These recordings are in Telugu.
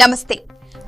నమస్తే,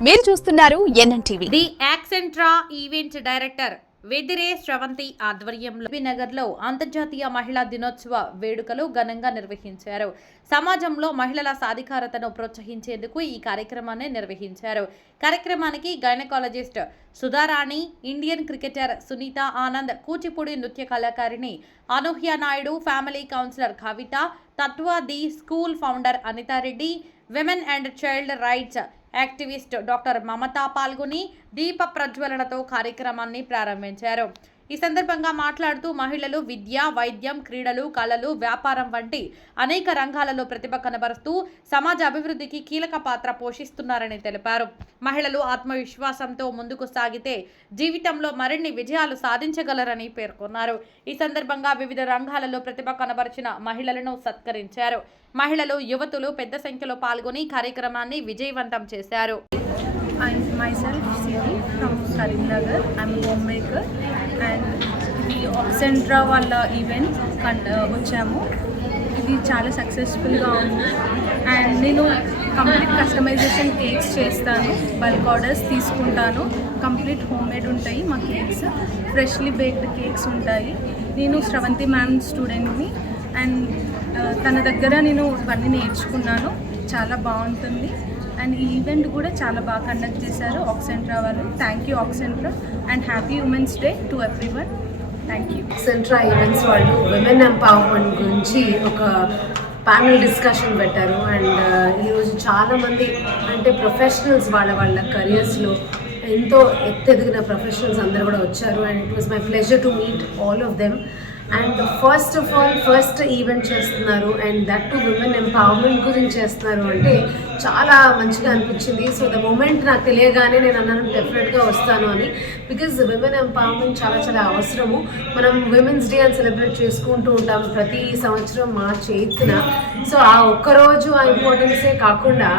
మీరు చూస్తున్నారు NNTV. The Accentra event director Vedire Sravanthi ఆధ్వర్యంలో నగర్లో అంతర్జాతీయ మహిళా దినోత్సవ వేడుకలు ఘనంగా నిర్వహించారు. సమాజంలో మహిళల సాధికారతను ప్రోత్సహించేందుకు ఈ కార్యక్రమాన్ని నిర్వహించారు. కార్యక్రమానికి gynaecologist Sudharani, Indian cricketer Sunitha Anand, Kuchipudi నృత్య కళాకారిణి Anuhya Naidu, family counsellor Kavitha, Tatva the school founder Anitha Reddy, women and child rights activist doctor Mamata పాల్గొని దీప ప్రజ్వలనతో కార్యక్రమాన్ని ప్రారంభించారు. ఈ సందర్భంగా మాట్లాడుతూ మహిళలు విద్య, వైద్యం, క్రీడలు, కళలు, వ్యాపారం వంటి అనేక రంగాలలో ప్రతిభ కనబరుస్తూ సమాజ అభివృద్ధికి కీలక పాత్ర పోషిస్తున్నారని తెలిపారు. మహిళలు ఆత్మవిశ్వాసంతో ముందుకు సాగితే జీవితంలో మరిన్ని విజయాలు సాధించగలరని పేర్కొన్నారు. ఈ సందర్భంగా వివిధ రంగాలలో ప్రతిభ కనబరిచిన మహిళలను సత్కరించారు. మహిళలు, యువతులు పెద్ద సంఖ్యలో పాల్గొని కార్యక్రమాన్ని విజయవంతం చేశారు. I'm myself Siri from Karimnagar. I'm a homemaker and ఇది ఆక్సెంట్రా వాళ్ళ ఈవెంట్ వచ్చాము. ఇది చాలా సక్సెస్ఫుల్గా ఉంది అండ్ నేను కంప్లీట్ కస్టమైజేషన్ కేక్స్ చేస్తాను. బల్క్ ఆర్డర్స్ తీసుకుంటాను. కంప్లీట్ హోమ్మేడ్ ఉంటాయి మా కేక్స్. ఫ్రెష్లీ బేక్డ్ కేక్స్ ఉంటాయి. నేను శ్రవంతి మ్యామ్ స్టూడెంట్ని అండ్ తన దగ్గర నేను ఇవన్నీ నేర్చుకున్నాను. చాలా బాగుంటుంది అండ్ ఈ ఈవెంట్ కూడా చాలా బాగా కండక్ట్ చేశారు ఆక్సెంట్రా వాళ్ళు. Thank you Accentra and happy women's day to everyone. Thank you. Accentra events వాళ్ళు విమెన్ ఎంపవర్మెంట్ గురించి ఒక ప్యానల్ డిస్కషన్ పెట్టారు అండ్ ఈరోజు చాలామంది అంటే ప్రొఫెషనల్స్ వాళ్ళ కెరియర్స్లో ఎంతో ఎత్తెదిగిన ప్రొఫెషనల్స్ అందరూ కూడా వచ్చారు and it was my pleasure to meet all of them. And first event చేస్తున్నారు and that to women empowerment గురించి చేస్తున్నారు అంటే చాలా మంచిగా అనిపించింది. సో ద మూమెంట్ నాకు తెలియగానే నేను అన్నాను డెఫినెట్గా వస్తాను అని. బికాజ్ విమెన్ ఎంపవర్మెంట్ చాలా చాలా అవసరము. మనం విమెన్స్ డే అని సెలబ్రేట్ చేసుకుంటూ ఉంటాం ప్రతి సంవత్సరం మార్చి 8న. సో ఆ ఒక్కరోజు ఆ ఇంపార్టెన్సే కాకుండా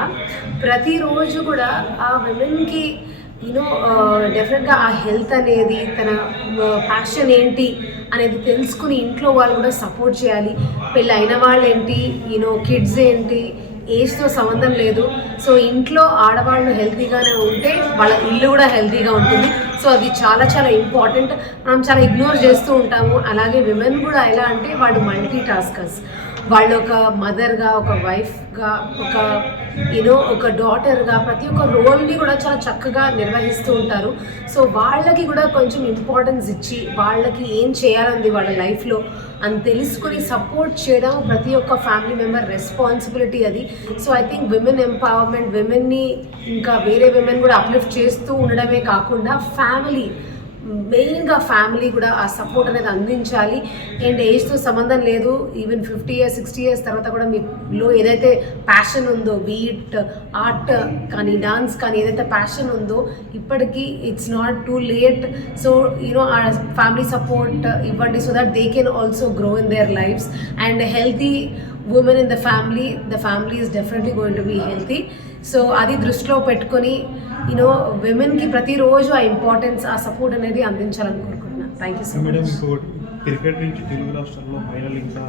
ప్రతిరోజు కూడా ఆ విమెన్కి డెఫినెట్గా ఆ హెల్త్ అనేది తన ప్యాషన్ ఏంటి అనేది తెలుసుకుని ఇంట్లో వాళ్ళు కూడా సపోర్ట్ చేయాలి. పెళ్ళి అయిన వాళ్ళు ఏంటి, కిడ్స్ ఏంటి, ఏజ్తో సంబంధం లేదు. సో ఇంట్లో ఆడవాళ్ళు హెల్తీగానే ఉంటే వాళ్ళ ఇల్లు కూడా హెల్తీగా ఉంటుంది. సో అది చాలా చాలా ఇంపార్టెంట్. మనం చాలా ఇగ్నోర్ చేస్తూ ఉంటాము. అలాగే విమెన్ కూడా ఎలా అంటే వాళ్ళు మల్టీ టాస్కర్స్. వాళ్ళు ఒక మదర్గా, ఒక వైఫ్గా, ఒక డాటర్గా ప్రతి ఒక్క రోల్ని కూడా చాలా చక్కగా నిర్వహిస్తూ ఉంటారు. సో వాళ్ళకి కూడా కొంచెం ఇంపార్టెన్స్ ఇచ్చి వాళ్ళకి ఏం చేయాలంది వాళ్ళ లైఫ్లో అని తెలుసుకొని సపోర్ట్ చేయడం ప్రతి ఒక్క ఫ్యామిలీ మెంబర్ రెస్పాన్సిబిలిటీ అది. So I think women empowerment, విమెన్ని ఇంకా వేరే విమెన్ కూడా అప్లిఫ్ట్ చేస్తూ ఉండడమే కాకుండా మెయిన్గా ఫ్యామిలీ కూడా ఆ సపోర్ట్ అనేది అందించాలి. అండ్ ఏజ్తో సంబంధం లేదు. ఈవెన్ 50 years 60 years తర్వాత కూడా మీలో ఏదైతే ప్యాషన్ ఉందో, బీట్ ఆర్ట్ కానీ డాన్స్ కానీ ఏదైతే ప్యాషన్ ఉందో ఇప్పటికీ it's not too late. So ఆ ఫ్యామిలీ సపోర్ట్ ఇవ్వండి so that they can also grow in there lifes and healthy women in the family is definitely going to be healthy. So అది దృష్టిలో పెట్టుకొని విమెన్కి ప్రతిరోజు ఆ ఇంపార్టెన్స్, ఆ సపోర్ట్ అనేది అందించాలని కోరుకుంటున్నాను. Thank you so much. Cricket నుంచి తెలుగు రాష్ట్రాల్లో మహిళలు ఇంకా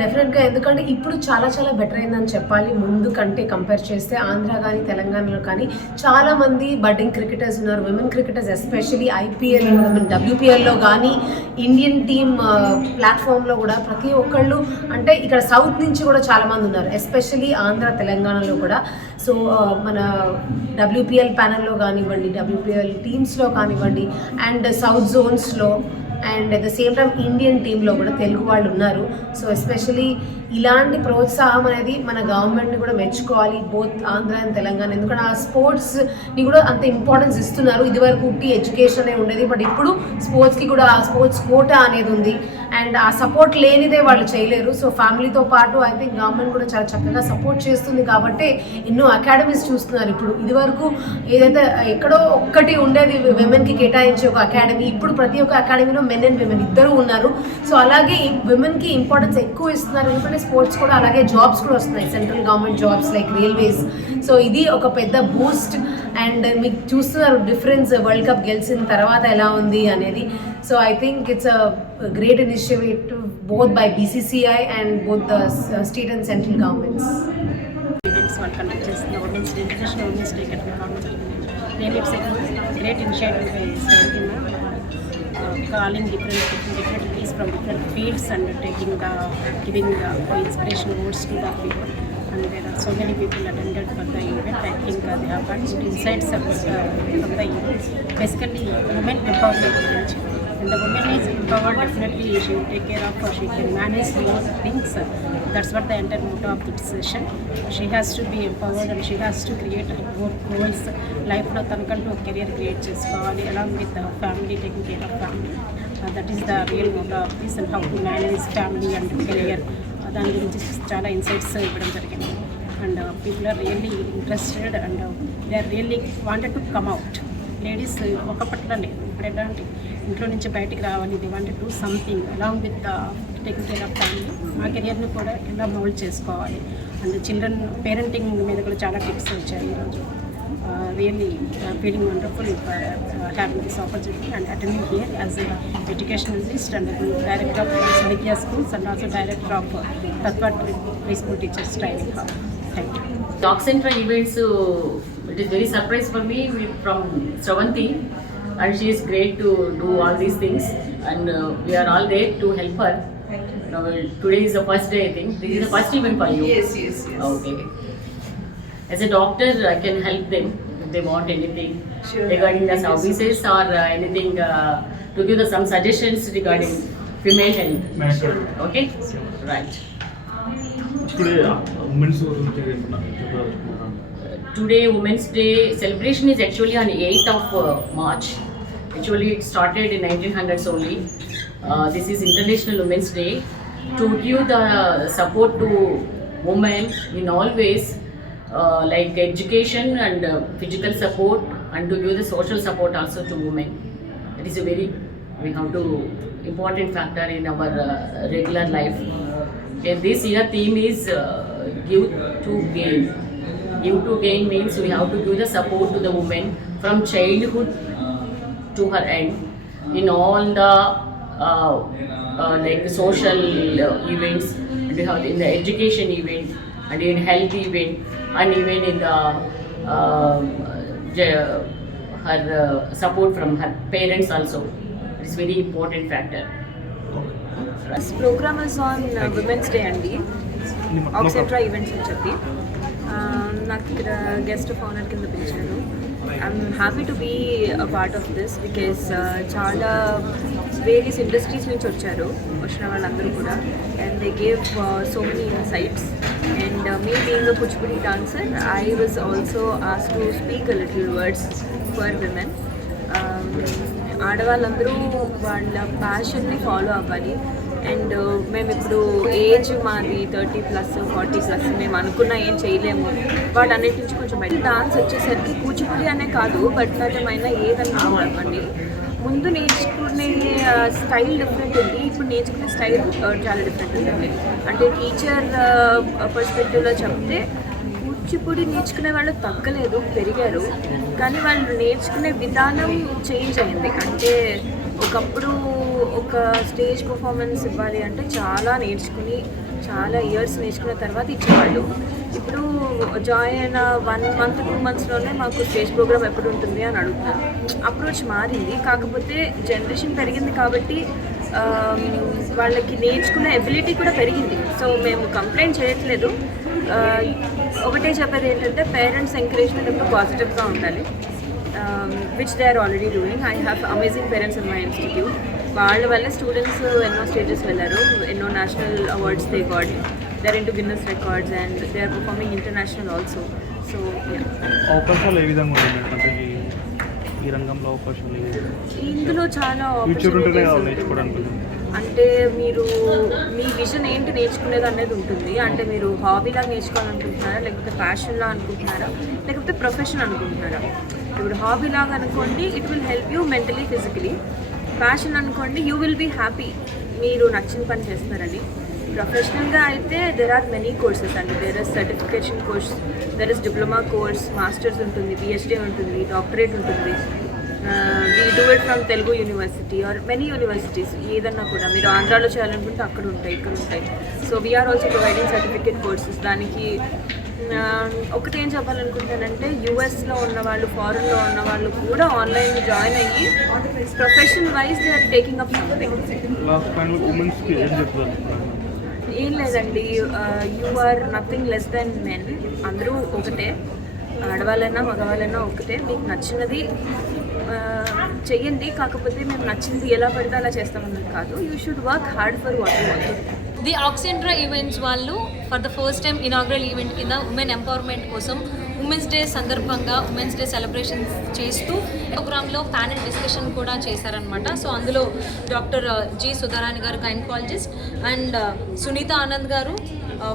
డెఫినెట్గా, ఎందుకంటే ఇప్పుడు చాలా చాలా బెటర్ అయిందని చెప్పాలి. ముందు కంటే కంపేర్ చేస్తే ఆంధ్ర కానీ తెలంగాణలో కానీ చాలామంది బడ్డింగ్ క్రికెటర్స్ ఉన్నారు. విమెన్ క్రికెటర్స్ ఎస్పెషలీ ఐపీఎల్, WPLలో కానీ ఇండియన్ టీమ్ ప్లాట్ఫామ్లో కూడా ప్రతి ఒక్కళ్ళు అంటే ఇక్కడ సౌత్ నుంచి కూడా చాలామంది ఉన్నారు, ఎస్పెషలీ ఆంధ్ర తెలంగాణలో కూడా. సో మన WPL ప్యానల్లో కానివ్వండి, WPL టీమ్స్లో కానివ్వండి అండ్ సౌత్ జోన్స్లో and at the same time Indian టీంలో కూడా తెలుగు వాళ్ళు ఉన్నారు. సో ఎస్పెషలీ ఇలాంటి ప్రోత్సాహం అనేది మన గవర్నమెంట్ని కూడా మెచ్చుకోవాలి, బోత్ ఆంధ్ర అండ్ తెలంగాణ. ఎందుకంటే ఆ స్పోర్ట్స్ని కూడా అంత ఇంపార్టెన్స్ ఇస్తున్నారు. ఇదివరకు ఉట్టి ఎడ్యుకేషన్ అనే ఉండేది, బట్ ఇప్పుడు స్పోర్ట్స్కి కూడా ఆ స్పోర్ట్స్ కోటా అనేది ఉంది అండ్ ఆ సపోర్ట్ లేనిదే వాళ్ళు చేయలేరు. సో ఫ్యామిలీతో పాటు ఐ థింక్ గవర్నమెంట్ కూడా చాలా చక్కగా సపోర్ట్ చేస్తుంది కాబట్టి ఎన్నో అకాడమీస్ చూస్తున్నారు. ఇప్పుడు ఇదివరకు ఏదైతే ఎక్కడో ఒక్కటి ఉండేది విమెన్కి కేటాయించే ఒక అకాడమీ, ఇప్పుడు ప్రతి ఒక్క అకాడమీలో మెన్ అండ్ విమెన్ ఇద్దరు ఉన్నారు. సో అలాగే విమెన్కి ఇంపార్టెన్స్ ఎక్కువ ఇస్తున్నారు. ఎందుకంటే స్పోర్ట్స్ కూడా అలాగే జాబ్స్ కూడా వస్తున్నాయి, central government jobs like railways. So ఇది ఒక పెద్ద బూస్ట్ అండ్ మీకు చూస్తున్నారు డిఫరెన్స్ వరల్డ్ కప్ గెలిచిన తర్వాత ఎలా ఉంది అనేది. So I think it's a great initiative both by BCCI and both the state and central governments. Events వాళ్ళు కండక్ట్ చేస్తున్న women's day, international women's day ఇక్కడ రావడం జరిగింది. Real it's great initiative by seventy calling different ways from different fields and giving inspirational words to the people. And there are so many people attended for the event. I think they have got good insights from the event. Basically, women empowerment. When the woman is empowered, definitely she will take care of her, she can manage more things. That's what the entire motto of this session. She has to be empowered and she has to create more goals. Life lo tanakantu career create chesukovali along with the family, taking care of family. That is the real motto of this, and how to manage family and career. దాని గురించి చాలా ఇన్సైట్స్ ఇవ్వడం జరిగింది. And people are really interested and they are really wanted to come out. Ladies ఒక పట్ల లేదు, ఇప్పుడు ఎలాంటి ఇంట్లో నుంచి బయటికి రావాలి, they wanted to something along with taking care of family. మా కెరియర్ని కూడా ఎలా మౌల్డ్ చేసుకోవాలి అండ్ చిల్డ్రన్ పేరెంటింగ్ మీద కూడా చాలా టిప్స్ వచ్చాయి ఈరోజు. Really feeling wonderful having this opportunity and attending here as an educationalist and director of Vidya Schools and also director of Tattva Preschool Teachers Training Hub. Thank you. The Oxentra events, it is very surprise for me from Shravanti, and she is great to do all these things, and we are all there to help her. Now, today is the first day, I think. This is the first event for you. Yes. Okay. As a doctor, I can help them if they want anything regarding the services or anything to give them some suggestions regarding female health. Okay? Right. Today Women's Day celebration is actually on 8th of March. Actually it started in 1900s only. This is International Women's Day to give the support to women in all ways. Like education and physical support, and to give the social support also to women. It is a very, we have to important factor in our regular life. And this year theme is give to gain. Give to gain means we have to give the support to the women from childhood to her end in all the like social events, and we have in the education event and in health event, and even in the her support from her parents also. It is very important factor. This program is on Women's Day అండి, ఆక్సెంట్రా ఈవెంట్స్ అని చెప్పి నాకు ఇక్కడ గెస్ట్ ఆఫ్ ఆనర్ కింద పిలిచారు. I'm happy to be a part of this because చాలా వేరియస్ ఇండస్ట్రీస్ నుంచి వచ్చిన వాళ్ళందరూ కూడా, and they gave so many insights. And me being a Kuchipudi dancer, I was also asked to speak a little words for women. ఆడవాళ్ళందరూ వాళ్ళ ప్యాషన్ని ఫాలో అవ్వాలి. అండ్ మేము ఇప్పుడు ఏజ్ మాది 30+, 40+, మేము అనుకున్న ఏం చేయలేము, వాటన్నిటి నుంచి కొంచెం బయట. డాన్స్ వచ్చేసరికి కూచిపూడి అనే కాదు, భరతనాట్యమైనా ఏదన్నా అవ్వండి, ముందు నేర్చుకునే స్టైల్ డిఫరెంట్ ఉంది, ఇప్పుడు నేర్చుకునే స్టైల్ చాలా డిఫరెంట్ ఉంటుంది. అంటే టీచర్ పర్స్పెక్టివ్లో చెప్తే కూచిపూడి నేర్చుకునే వాళ్ళు తగ్గలేదు, పెరిగారు, కానీ వాళ్ళు నేర్చుకునే విధానం చేంజ్ అయింది. అంటే ఒకప్పుడు ఒక స్టేజ్ పర్ఫార్మెన్స్ ఇవ్వాలి అంటే చాలా నేర్చుకుని చాలా ఇయర్స్ నేర్చుకున్న తర్వాత ఇచ్చేవాళ్ళు. ఇప్పుడు జాయిన్ అయిన 1 month 2 monthsలోనే మాకు స్టేజ్ ప్రోగ్రామ్ ఎప్పుడు ఉంటుంది అని అడుగుతున్నారు. అప్రోచ్ మారింది, కాకపోతే జనరేషన్ పెరిగింది కాబట్టి వాళ్ళకి నేర్చుకునే ఎబిలిటీ కూడా పెరిగింది. సో మేము కంప్లైంట్ చేయట్లేదు. ఒకటే చెప్పేది ఏంటంటే పేరెంట్స్ ఎంకరేజ్మెంట్ ఎప్పుడు పాజిటివ్గా ఉండాలి, which they are already doing. I have amazing parents in my institute. వాళ్ళ వల్ల స్టూడెంట్స్ ఎన్నో స్టేజెస్ వెళ్ళారు, ఎన్నో national awards they got. They are into Guinness records and they are performing international also. So అవకాశాలు ఏ విధంగా ఉన్నాయి ఈ రంగంలో? అవకాశాలు ఇందులో చాలా నేర్చుకోవడానికి అంటే మీరు మీ విజన్ ఏంటి నేర్చుకునేది అనేది ఉంటుంది. అంటే మీరు హాబీలాగా నేర్చుకోవాలనుకుంటున్నారా, లేకపోతే ప్యాషన్లా అనుకుంటున్నారా, లేకపోతే ప్రొఫెషన్ అనుకుంటున్నారా? ఇప్పుడు హాబీలాగా అనుకోండి, it will help you mentally physically. Passion అనుకోండి, యూ విల్ బీ హ్యాపీ, మీరు నచ్చిన పని చేస్తున్నారని. ప్రొఫెషనల్గా అయితే దెర్ ఆర్ మెనీ కోర్సెస్ అండి. There is certification course, there is diploma course, masters ఉంటుంది, పిహెచ్డీ ఉంటుంది, డాక్టరేట్ ఉంటుంది. We do it from Telugu university or many universities. ఏదన్నా కూడా మీరు ఆంధ్రాలో చేయాలనుకుంటే అక్కడ ఉంటాయి, ఇక్కడ ఉంటాయి. So we're also providing certificate courses. దానికి ఒకటి ఏం చెప్పాలనుకుంటానంటే యూఎస్లో ఉన్న వాళ్ళు ఫారెన్లో ఉన్న వాళ్ళు కూడా ఆన్లైన్ జాయిన్ అయ్యి profession wise they are taking up something. Last final ఉమెన్స్కి ఏం చెప్తారు? ఏం లేదండి, you are nothing less than men. అందరూ ఒకటే, ఆడవాళ్ళైనా మగవాళ్ళైనా ఒకటే. మీకు నచ్చినది చెయ్యండి, కాకపోతే మేము నచ్చింది ఎలా పడితే అలా చేస్తామన్నది కాదు. You should work hard for what you want. The Accentra events వాళ్ళు for the first time inaugural event కింద ఉమెన్ ఎంపవర్మెంట్ కోసం ఉమెన్స్ డే సందర్భంగా ఉమెన్స్ డే సెలబ్రేషన్స్ చేస్తూ ప్రోగ్రాంలో ప్యానెల్ డిస్కషన్ కూడా చేశారనమాట. సో అందులో డాక్టర్ జి సుధారాణి గారు gynaecologist and Sunitha Anand garu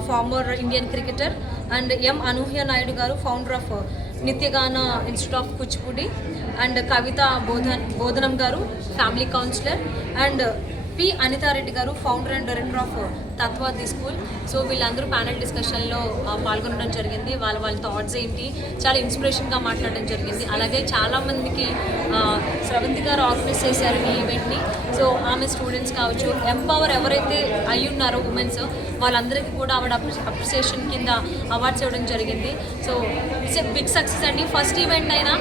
former Indian cricketer and M Anuhya Naidu garu founder of Nithyagana institute of Kuchipudi and Kavitha Bodhanam garu family counsellor and P Anitha Reddy garu founder and director of Tatvadi school. So వీళ్ళందరూ ప్యానెల్ డిస్కషన్లో పాల్గొనడం జరిగింది. వాళ్ళ థాట్స్ ఏంటి చాలా ఇన్స్పిరేషన్గా మాట్లాడడం జరిగింది. అలాగే చాలామందికి స్రవంతి గారు ఆర్గనైజ్ చేశారు ఈ ఈవెంట్ని. సో ఆమె స్టూడెంట్స్ కావచ్చు, ఎంపవర్ ఎవరైతే అయి ఉన్నారో ఉమెన్స్ వాళ్ళందరికీ కూడా ఆవిడ అప్రిసియేషన్ కింద అవార్డ్స్ ఇవ్వడం జరిగింది. So it's a big success అండి. ఫస్ట్ ఈవెంట్ అయినా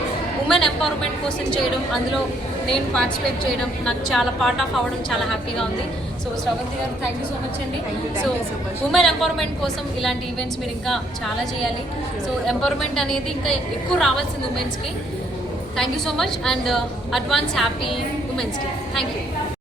ఉమెన్ ఎంపవర్మెంట్ కోసం చేయడం, అందులో నేను పార్టిసిపేట్ చేయడం నాకు చాలా పార్ట్ ఆఫ్ అవ్వడం చాలా హ్యాపీగా ఉంది. సో స్రవంతి గారు థ్యాంక్ యూ సో మచ్ అండి. సో ఉమెన్ ఎంపవర్మెంట్ కోసం ఇలాంటి ఈవెంట్స్ మీరు ఇంకా చాలా చేయాలి. సో ఎంపవర్మెంట్ అనేది ఇంకా ఎక్కువ రావాల్సింది ఉమెన్స్కి. Thank you so much and advance happy women's day. Thank you.